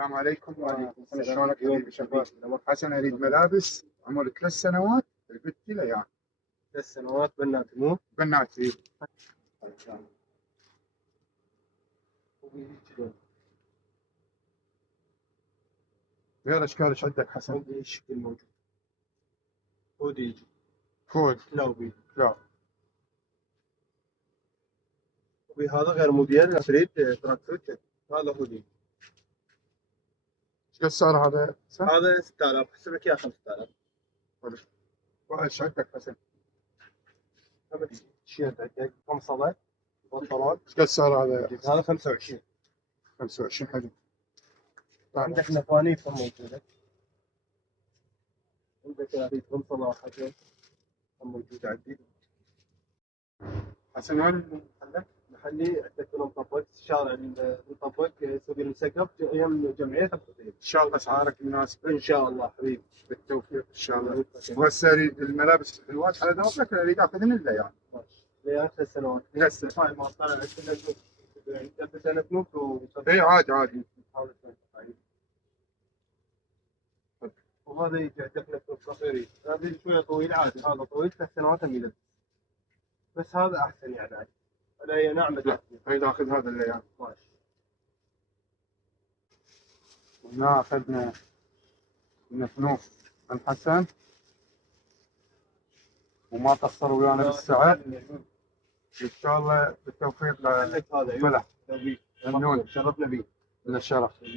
السلام عليكم. وعليكم السلام. شلونك حبيبي شباب؟ حسن اريد ملابس عمر 3 سنوات البت له يعني 3 سنوات بنات مو؟ بناتي. غير اشكال ايش عندك حسن؟ عندي الشكل موجود. هودي يجي. فول لا وبي. لا وبي هذا غير موديل لا تريد تراك سوت. هذا هودي. ايش قد صار هذا حسن؟ هذا 6000 احسب لك اياه 5000. ايش عندك حسن؟ هذا تيشيرت عندك قمصة بنطلون. ايش قد صار هذا؟ هذا 25. 25 حلو. عندك نفانيف موجودة. عندك هذه قمصة حاجة موجودة عندي. حسن وين محلك؟ محلي عندك المطبق شارع المطبق سوق المسقف ايام جمعية الخطيب. ان شاء الله اسعارك مناسبه ان شاء الله حبيبي. بالتوفيق ان شاء الله. وهسه اريد الملابس الحلوات على ذوقك اريد اخذ من اللي يعني. ليه 3 سنوات. هسه هاي ما طلع عندك سنة نوك اي عادي. وهذا يجي عندك نفس الصغيري. هذا شوية طويل عادي. هذا طويل 3 سنوات يلبس. بس هذا أحسن يعني. هذا هي نعمة. لا اريد اخذ هذا اللي يعني. ماشي. هنا اخذنا النفنوف عن حسن وما قصر ويانا بالسعر. ان شاء الله بالتوفيق عندك هذا فلح نبي. ممنون. شرفنا بيه. من الشرف.